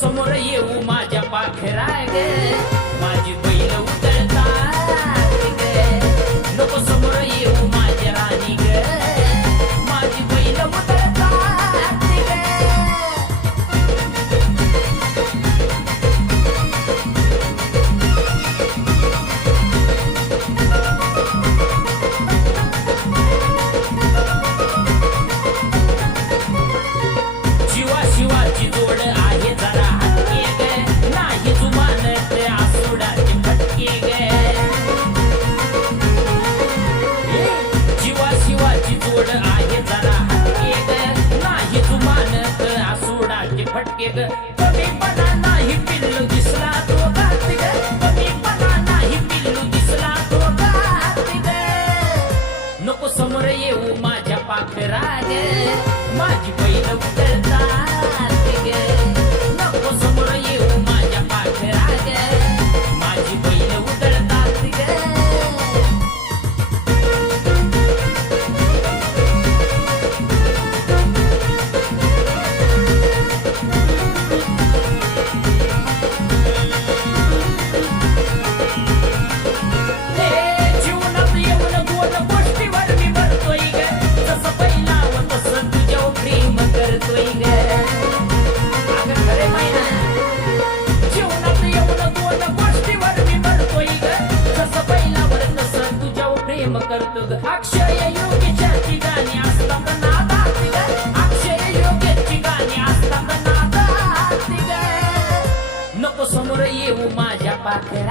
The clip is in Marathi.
समोर येऊ माझ्या पाखरा ग माझी बैल उतरतात ग नको समोर येऊ माझ्या राणी ग माझी बैल उतरतात ग शिवा शिवाची जोड आहे जरा हटके ग नाही जुमानत आसुडाचे फटके ग शिवा शिवाची जोड आहे जरा हटके ग नाही जुमानत आसुडाचे फटके ग कमीपणा नाही पिल्लू दिसला तो गात ग कमीपणा नाही पिल्लू दिसला तो गात ग नको समोर येऊ माझ्या पाखरा ग माझी बैल उतरतात ग नको समोर येऊ माझ्या पाखरा ग माझी बैल उतरतात ग जीवनात येऊन दोन गोष्टीवर मी भरतोय ग जसं पहिलावं तसं तुझ्यावर प्रेम करतोय ग अगं खरे महिना जीवनात येऊन दोन गोष्टीवर मी भरतोय ग जसं पहिलावर तसं तुझ्यावर प्रेम करतो ग अक्षय योगीची गाणी असतात नादात ग अक्षय योगीची गाणी असतात नादात ग नको समोर येऊ माझ्या पाखरा